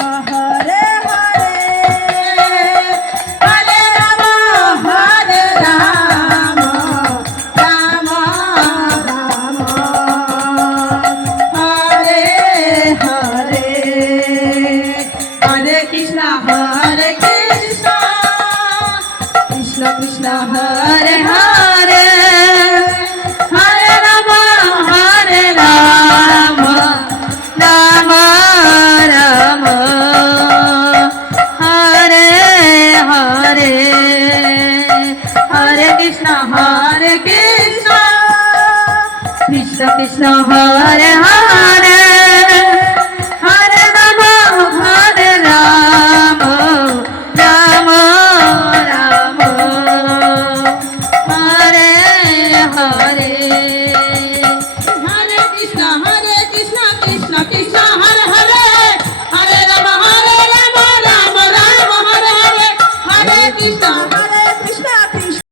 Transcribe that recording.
Hare Hare Hare Ram Ram Ram Hare Hare Hare Krishna Krishna Krishna Hare Hare Hare Ram Ram Ram Hare Hare Hare Krishna Krishna Krishna Hare Hare Hare Ram Ram Ram Ram Hare Hare Hare Krishna Krishna Krishna Hare Hare Hare Ram Ram Ram Hare Hare Hare Krishna